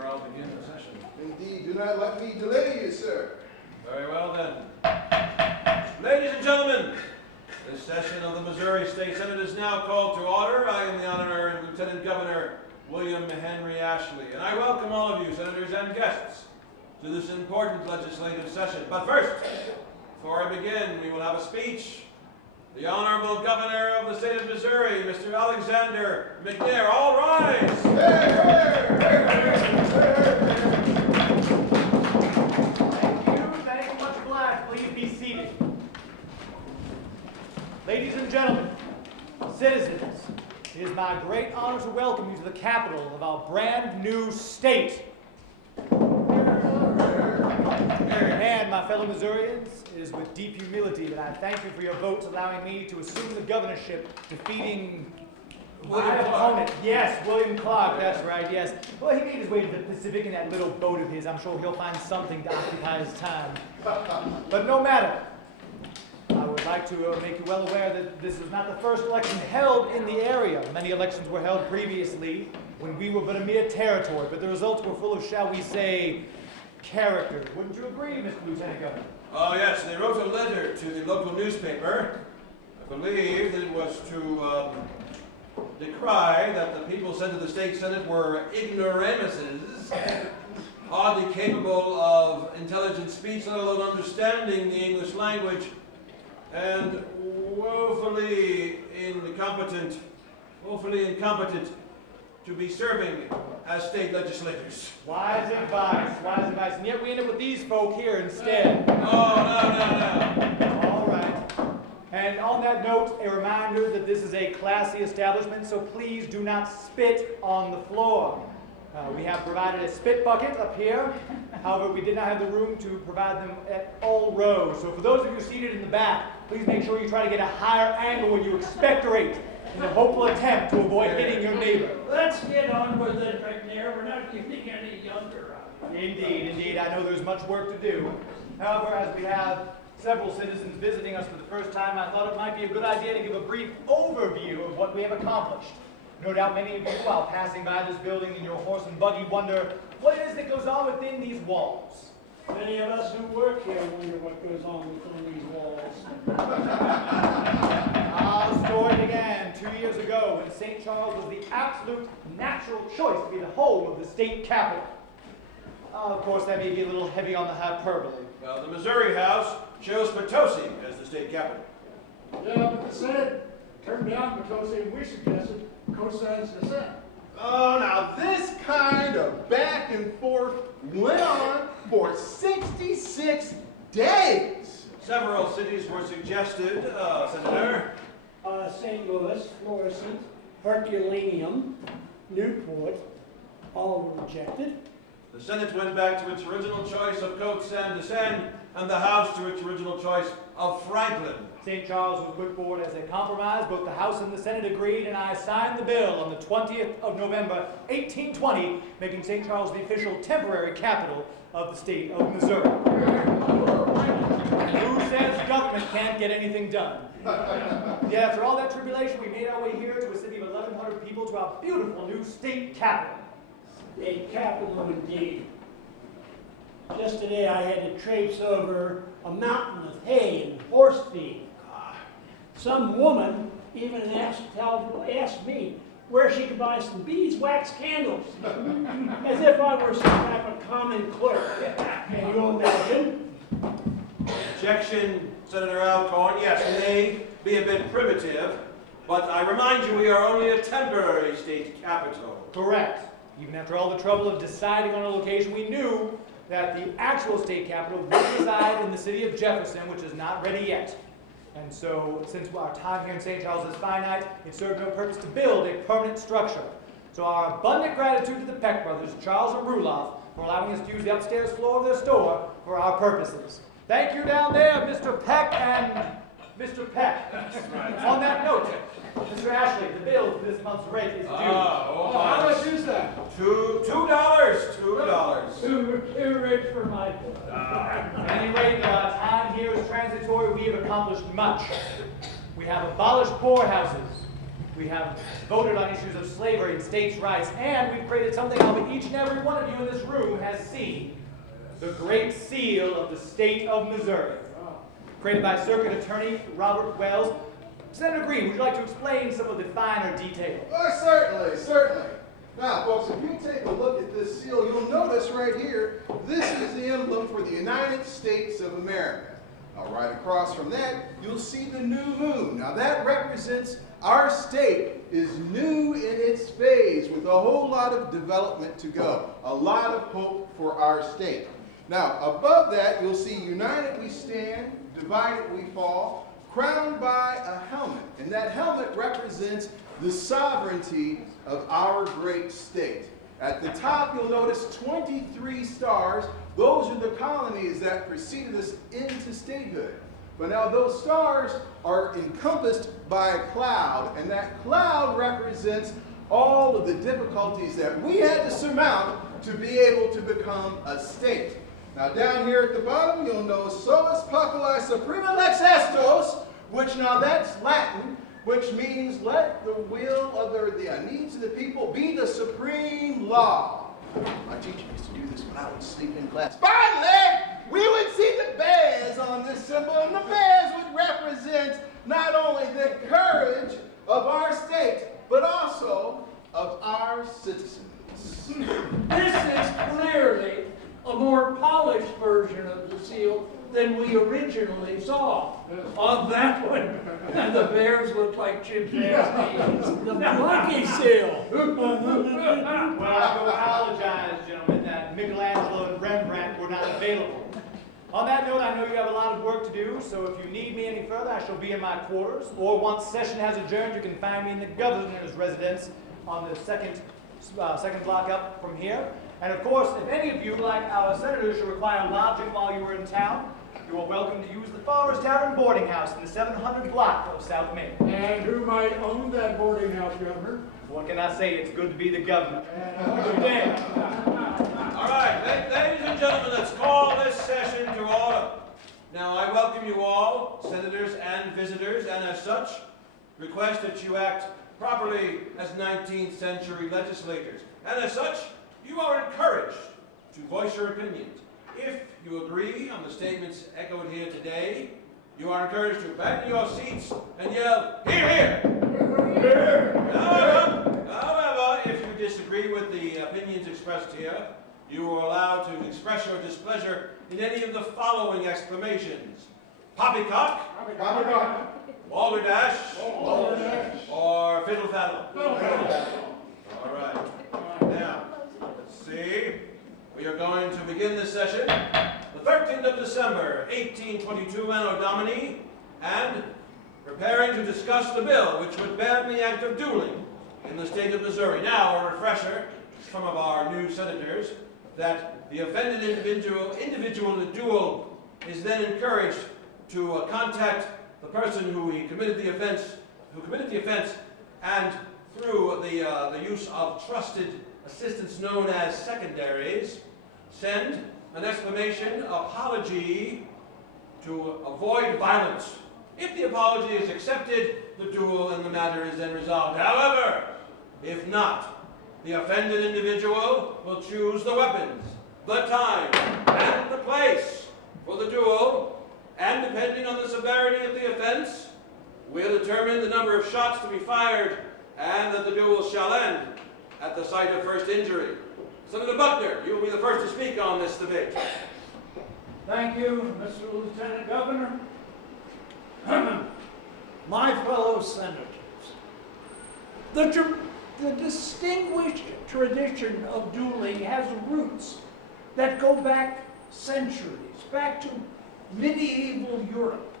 or I'll begin the session. Indeed, do not let me delay you, sir. Very well then. Ladies and gentlemen, this session of the Missouri State Senate is now called to order. I am the Honorary Lieutenant Governor William Henry Ashley, and I welcome all of you, senators and guests, to this important legislative session. But first, before I begin, we will have a speech. The Honorable Governor of the State of Missouri, Mr. Alexander McNair. All rise! Thank you much obliged. Please be seated. Ladies and gentlemen, citizens, it is my great honor to welcome you to the capital of our brand new state. And my fellow Missourians, it is with deep humility that I thank you for your votes allowing me to assume the governorship, defeating my opponent. Yes, William Clark, that's right, yes. Well, he made his way to the Pacific in that little boat of his. I'm sure he'll find something to occupy his time. But no matter. I would like to make you well aware that this is not the first election held in the area. Many elections were held previously when we were but a mere territory, but the results were full of, shall we say, character. Wouldn't you agree, Mr. Lieutenant Governor? Oh, yes, they wrote a letter to the local newspaper. I believe that it was to decry that the people sent to the state senate were ignoramuses, hardly capable of intelligent speech, let alone understanding the English language, and woefully incompetent to be serving as state legislators. Wise advice, and yet we end up with these folk here instead. Oh, no. All right. And on that note, a reminder that this is a classy establishment, so please do not spit on the floor. We have provided a spit bucket up here. However, we did not have the room to provide them at all rows. So for those of you seated in the back, please make sure you try to get a higher angle when you expectorate in a hopeful attempt to avoid hitting your neighbor. Let's get on with it, McNair. We're not getting any younger. Indeed. I know there's much work to do. However, as we have several citizens visiting us for the first time, I thought it might be a good idea to give a brief overview of what we have accomplished. No doubt many of you, while passing by this building in your horse and buggy, wonder what it is that goes on within these walls. Many of us who work here wonder what goes on within these walls. The story began 2 years ago when St. Charles was the absolute natural choice to be the home of the state capital. Of course, that may be a little heavy on the hyperbole. Well, the Missouri House chose Potosi as the state capital. Yeah, but the Senate turned down Potosi, and we suggested Cosen's dissent. Oh, now this kind of back and forth went on for 66 days. Several cities were suggested, Senator. St. Louis, Florissant, Herculaneum, Newport, all were rejected. The Senate went back to its original choice of Côte Saint-Denis, and the House to its original choice of Franklin. St. Charles was put forward as a compromise. Both the House and the Senate agreed, and I signed the bill on the 20th of November, 1820, making St. Charles the official temporary capital of the state of Missouri. And who says government can't get anything done? Yet after all that tribulation, we made our way here to a city of 1,100 people, to our beautiful new state capital. State capital indeed. Just today I had to traipse over a mountain of hay and horse feed. Some woman even asked me where she could buy some beeswax candles, as if I were some type of common clerk. Can you imagine? Objection, Senator Alcorn. Yes, we may be a bit primitive, but I remind you we are only a temporary state capital. Correct. Even after all the trouble of deciding on a location, we knew that the actual state capital would reside in the city of Jefferson, which is not ready yet. And so, since our time here in St. Charles is finite, it served no purpose to build a permanent structure. So our abundant gratitude to the Peck brothers, Charles and Ruloff, for allowing us to use the upstairs floor of their store for our purposes. Thank you down there, Mr. Peck and Mr. Peck. On that note, Mr. Ashley, the bill for this month's rate is due. How much is that? $2. Too rich for my book. At any rate, time here is transitory. We have accomplished much. We have abolished poorhouses, We have voted on issues of slavery and states' rights, and we've created something I hope each and every one of you in this room has seen, the Great Seal of the State of Missouri, created by Circuit Attorney Robert Wells. Senator Green, would you like to explain some of the finer details? Certainly, certainly. Now, folks, if you take a look at this seal, you'll notice right here, this is the emblem for the United States of America. Now, right across from that, you'll see the new moon. Now, that represents our state is new in its phase with a whole lot of development to go, a lot of hope for our state. Now, above that, you'll see united we stand, divided we fall, crowned by a helmet. And that helmet represents the sovereignty of our great state. At the top, you'll notice 23 stars. Those are the colonies that preceded us into statehood. But now those stars are encompassed by a cloud, and that cloud represents all of the difficulties that we had to surmount to be able to become a state. Now down here at the bottom, you'll know Solus Populi Suprema Lex Estos, which now that's Latin, which means let the will of the needs of the people be the supreme law. My teacher used to do this when I would sleep in class. Finally, we would see the bears on this symbol, and the bears would represent not only the courage of our state, but also of our citizens. This is clearly a more polished version of the seal than we originally saw. On that one, the bears look like chimpanzees. The monkey seal. Well, I do apologize, gentlemen, that Michelangelo and Rembrandt were not available. On that note, I know you have a lot of work to do, so if you need me any further, I shall be in my quarters. Or once session has adjourned, you can find me in the governor's residence on the second block up from here. And of course, if any of you, like our senators, should require lodging while you are in town, you are welcome to use the Forest Tavern boarding house in the 700 block of South Main. And who might own that boarding house, Governor? What can I say? It's good to be the governor. Good day. All right, ladies and gentlemen, let's call this session to order. Now, I welcome you all, senators and visitors, and as such, request that you act properly as 19th century legislators. And as such, you are encouraged to voice your opinions. If you agree on the statements echoed here today, you are encouraged to abandon your seats and yell, "Hear, hear!" However, if you disagree with the opinions expressed here, you are allowed to express your displeasure in any of the following exclamations: Poppycock, Balderdash, or Fiddle Faddle. All right. Now, let's see. We are going to begin this session, the 13th of December, 1822, Anno Domini, and preparing to discuss the bill which would ban the act of dueling in the state of Missouri. Now, a refresher to some of our new senators that the offended individual in the duel is then encouraged to contact the person who committed the offense, and through the use of trusted assistants known as secondaries, send an exclamation apology to avoid violence. If the apology is accepted, the duel and the matter is then resolved. However, if not, the offended individual will choose the weapons, the time, and the place for the duel, and depending on the severity of the offense, will determine the number of shots to be fired, and that the duel shall end at the site of first injury. Senator Buckner, you will be the first to speak on this debate. Thank you, Mr. Lieutenant Governor. My fellow senators, the distinguished tradition of dueling has roots that go back centuries, back to medieval Europe,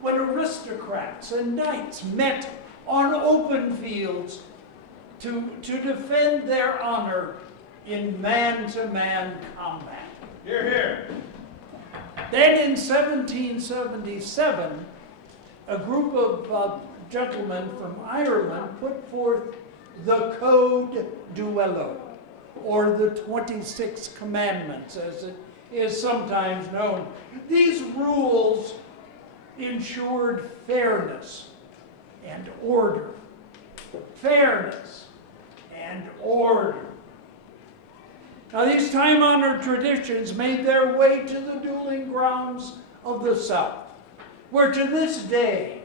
when aristocrats and knights met on open fields to defend their honor in man-to-man combat. Hear, hear. Then in 1777, a group of gentlemen from Ireland put forth the Code Duello, or the 26 Commandments, as it is sometimes known. These rules ensured fairness and order fairness, and order. Now, these time-honored traditions made their way to the dueling grounds of the South, where to this day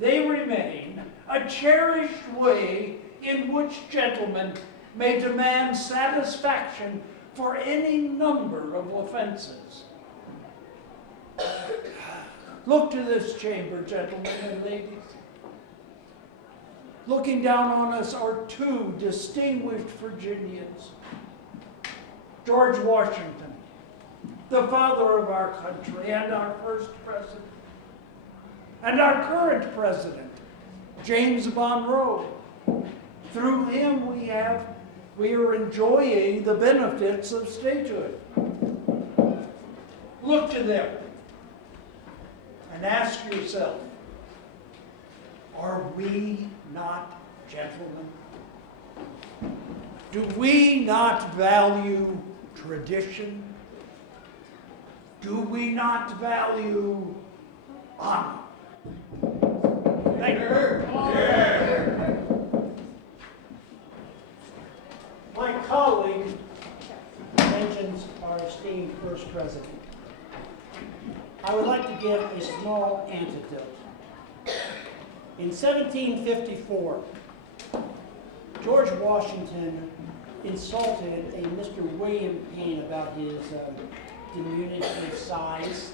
they remain a cherished way in which gentlemen may demand satisfaction for any number of offenses. Look to this chamber, gentlemen and ladies. Looking down on us are two distinguished Virginians. George Washington, the father of our country and our first president, and our current president, James Monroe. Through him we are enjoying the benefits of statehood. Look to them and ask yourself, are we not gentlemen? Do we not value tradition? Do we not value honor? Thank you. My colleague mentions our esteemed first president. I would like to give a small anecdote. In 1754, George Washington insulted a Mr. William Penn about his diminutive size.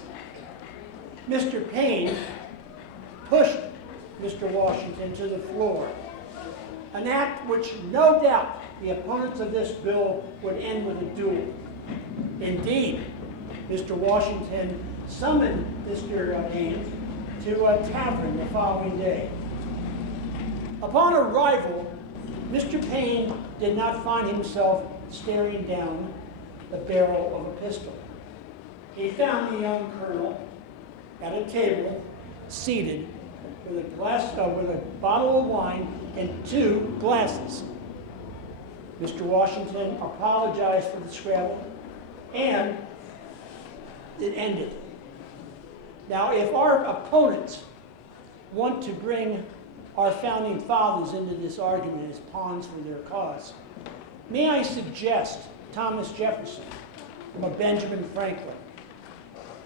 Mr. Penn pushed Mr. Washington to the floor, an act which no doubt the opponents of this bill would end with a duel. Indeed, Mr. Washington summoned Mr. Penn to a tavern the following day. Upon arrival, Mr. Penn did not find himself staring down the barrel of a pistol. He found the young colonel at a table, seated, with a bottle of wine and 2 glasses. Mr. Washington apologized for the scrabble, and it ended. Now, if our opponents want to bring our founding fathers into this argument as pawns for their cause, may I suggest Thomas Jefferson or Benjamin Franklin,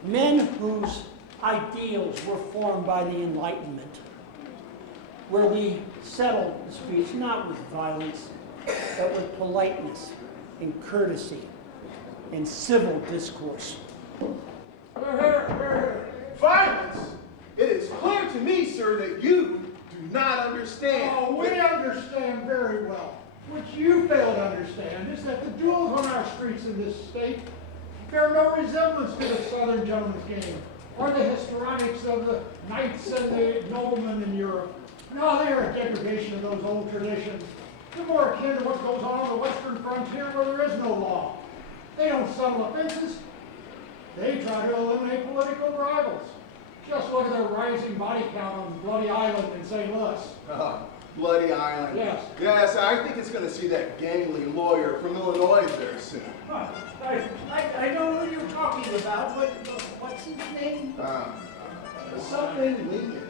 men whose ideals were formed by the Enlightenment, where we settled disputes not with violence, but with politeness and courtesy and civil discourse. Violence? It is clear to me, sir, that you do not understand. Oh, we understand very well. What you fail to understand is that the duels on our streets in this state bear no resemblance to the Southern gentleman's game, or the histrionics of the knights and the noblemen in Europe. No, they are a degradation of those old traditions. They're more akin to what goes on the western frontier where there is no law. They don't settle offenses. They try to eliminate political rivals. Just look at their rising body count on Bloody Island in St. Louis. Bloody Island. Yes. Yes, I think it's going to see that gangly lawyer from Illinois there soon. I know who you're talking about. What's his name? Something Lincoln.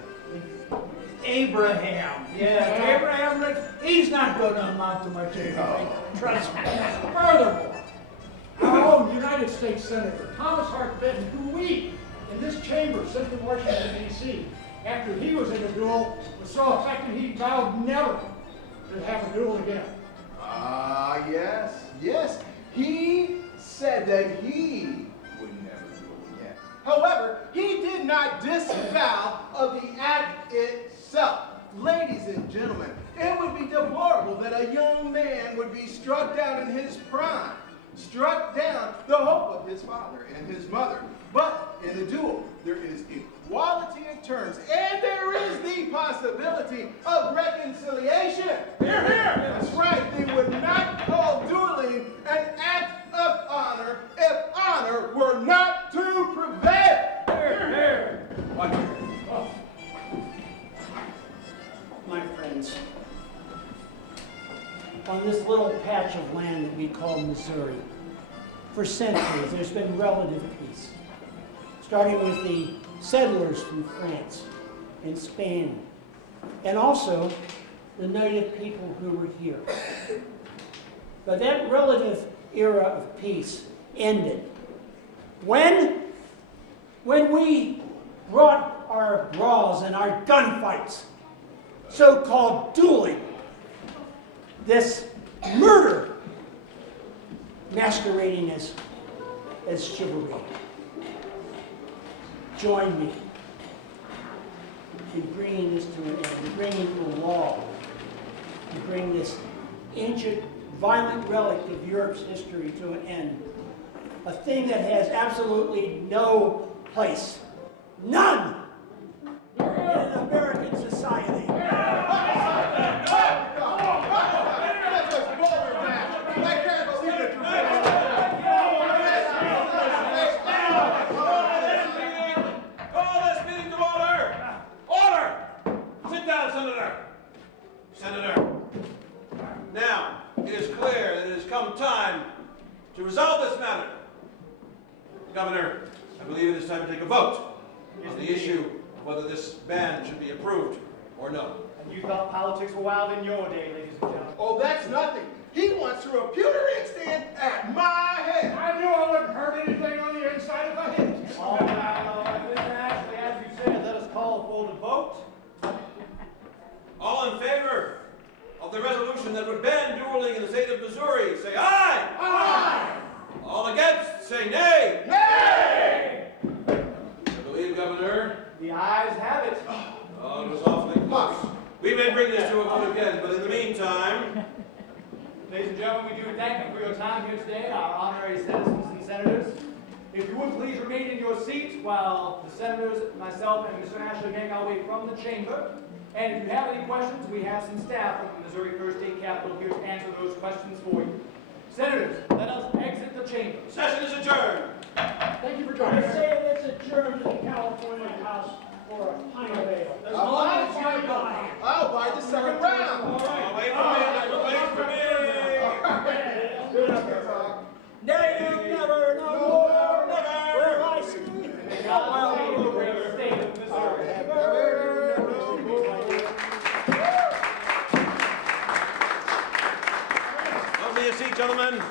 Abraham. Yeah, Abraham Lincoln. He's not going to amount to much anything. Trust me. Furthermore, Our own United States Senator Thomas Hart Benton, who we in this chamber sent to Washington, D.C., after he was in a duel, was so affected he vowed never to have a duel again. Yes. He said that he would never do it again. However, he did not disavow of the act itself. Ladies and gentlemen, it would be deplorable that a young man would be struck down in his prime, struck down the hope of his father and his mother. But in the duel, there is equality of terms, and there is the possibility of reconciliation. Hear, hear! That's right, they would not call dueling an act of honor if honor were not to prevail. Here, here. My friends, on this little patch of land that we call Missouri, for centuries there's been relative peace, starting with the settlers from France and Spain, and also the native people who were here. But that relative era of peace ended. When we brought our brawls and our gunfights, so-called dueling, this murder masquerading as chivalry. Join me in bringing this to an end, bringing the law, to bring this ancient, violent relic of Europe's history to an end. A thing that has absolutely no place, none, in an American society. Call this meeting to order! Order! Sit down, Senator. Senator. Now, it is clear that it has come time to resolve this matter. Governor, I believe it is time to take a vote on the issue of whether this ban should be approved or no. And you thought politics were wild in your day, ladies and gentlemen. Oh, that's nothing. He wants to repeal the stand at my head. I knew I wouldn't hurt anything on the inside if I hit it. All right, Mr. Ashley, as you said, let us call for the vote. All in favor of the resolution that would ban dueling in the state of Missouri, say aye! Aye! All against, say nay! Nay! I believe, Governor, The ayes have it. oh, it was awfully close. We may bring this to a vote again, but in the meantime, Ladies and gentlemen, we do thank you for your time here today, our honorary citizens and senators. If you would please remain in your seat while the senators, myself, and Mr. Ashley make our way from the chamber. And if you have any questions, we have some staff from the Missouri First State Capitol here to answer those questions for you. Senators, let us exit the chamber. session is adjourned. Thank you for I joining us. say let's adjourn to the California House for a pint of ale. As I'll long buy as you buy. I'll buy the second round. Oh, wait for me. Nay, you never, no more, never, where I see. Well, the state of Missouri. Come to your seat, gentlemen.